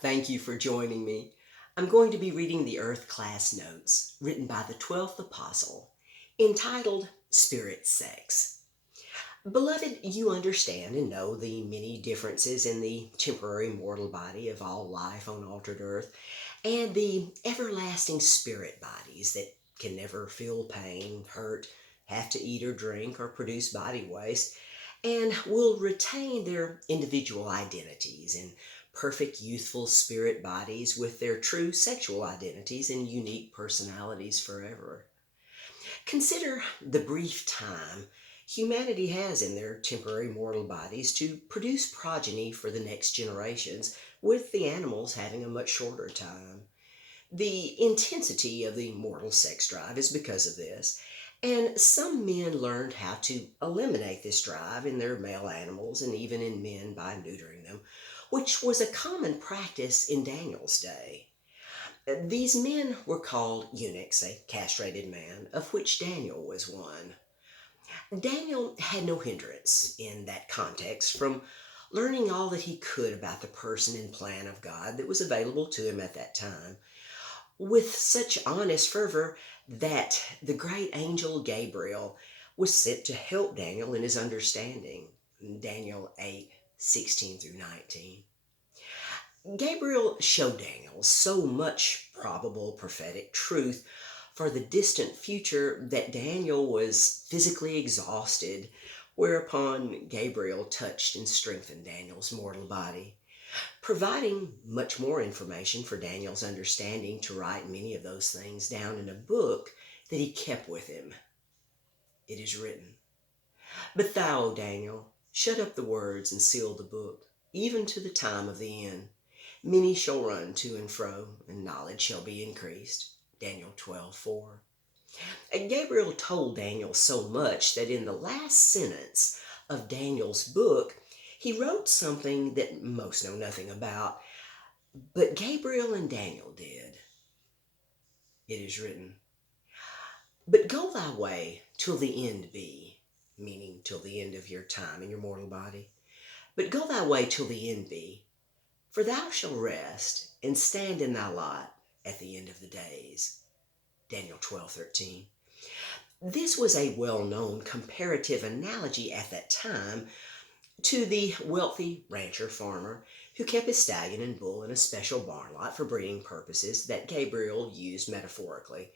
Thank you for joining me. I'm going to be reading the Earth Class Notes written by the 12th Apostle, entitled Spirit Sex. Beloved, you understand and know the many differences in the temporary mortal body of all life on altered Earth and the everlasting spirit bodies that can never feel pain, hurt, have to eat or drink, or produce body waste, and will retain their individual identities and perfect youthful spirit bodies with their true sexual identities and unique personalities forever. Consider the brief time humanity has in their temporary mortal bodies to produce progeny for the next generations, with the animals having a much shorter time. The intensity of the mortal sex drive is because of this, and some men learned how to eliminate this drive in their male animals and even in men by neutering them, which was a common practice in Daniel's day. These men were called eunuchs, a castrated man, of which Daniel was one. Daniel had no hindrance in that context from learning all that he could about the person and plan of God that was available to him at that time, with such honest fervor that the great angel Gabriel was sent to help Daniel in his understanding. Daniel 8:16 through 19. Gabriel showed Daniel so much probable prophetic truth for the distant future that Daniel was physically exhausted, whereupon Gabriel touched and strengthened Daniel's mortal body, providing much more information for Daniel's understanding to write many of those things down in a book that he kept with him. It is written, "But thou, O Daniel, shut up the words and seal the book, even to the time of the end. Many shall run to and fro, and knowledge shall be increased." Daniel 12:4. And Gabriel told Daniel so much that in the last sentence of Daniel's book, he wrote something that most know nothing about, but Gabriel and Daniel did. It is written, "But go thy way till the end be," meaning till the end of your time in your mortal body. "But go thy way till the end be, for thou shalt rest and stand in thy lot at the end of the days." Daniel 12:13. This was a well-known comparative analogy at that time to the wealthy rancher farmer who kept his stallion and bull in a special barn lot for breeding purposes that Gabriel used metaphorically,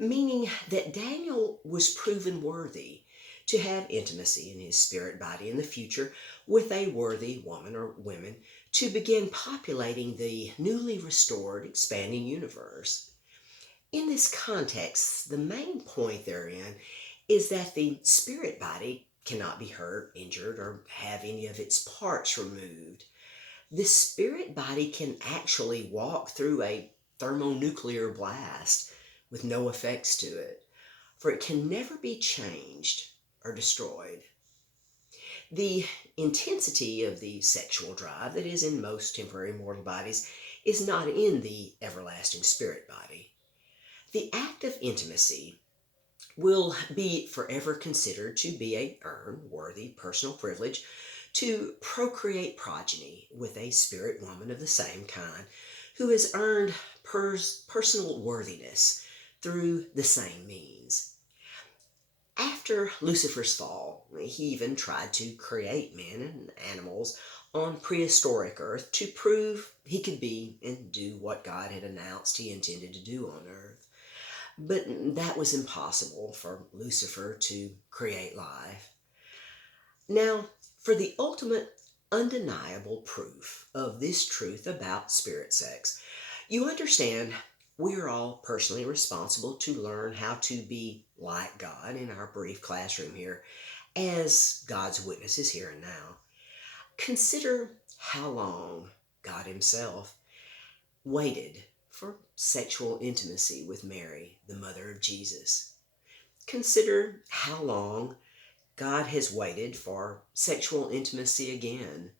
meaning that Daniel was proven worthy to have intimacy in his spirit body in the future with a worthy woman or women to begin populating the newly restored, expanding universe. In this context, the main point therein is that the spirit body cannot be hurt, injured, or have any of its parts removed. The spirit body can actually walk through a thermonuclear blast with no effects to it, for it can never be changed or destroyed. The intensity of the sexual drive that is in most temporary mortal bodies is not in the everlasting spirit body. The act of intimacy will be forever considered to be a earned, worthy personal privilege to procreate progeny with a spirit woman of the same kind who has earned personal worthiness through the same means. After Lucifer's fall, he even tried to create men and animals on prehistoric Earth to prove he could be and do what God had announced he intended to do on Earth. But that was impossible for Lucifer to create life. Now, for the ultimate undeniable proof of this truth about spirit sex, you understand we are all personally responsible to learn how to be like God in our brief classroom here as God's witnesses here and now. Consider how long God Himself waited for sexual intimacy with Mary, the mother of Jesus. Consider how long God has waited for sexual intimacy again.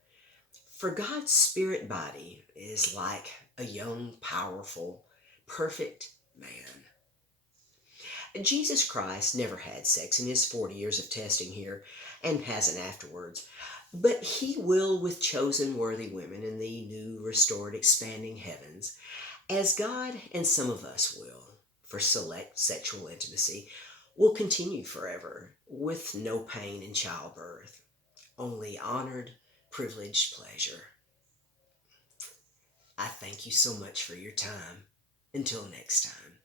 For God's spirit body is like a young, powerful, perfect man. Jesus Christ never had sex in his 40 years of testing here and hasn't afterwards. But he will with chosen worthy women in the new, restored, expanding heavens, as God and some of us will, for select sexual intimacy, will continue forever with no pain in childbirth, only honored, privileged pleasure. I thank you so much for your time. Until next time.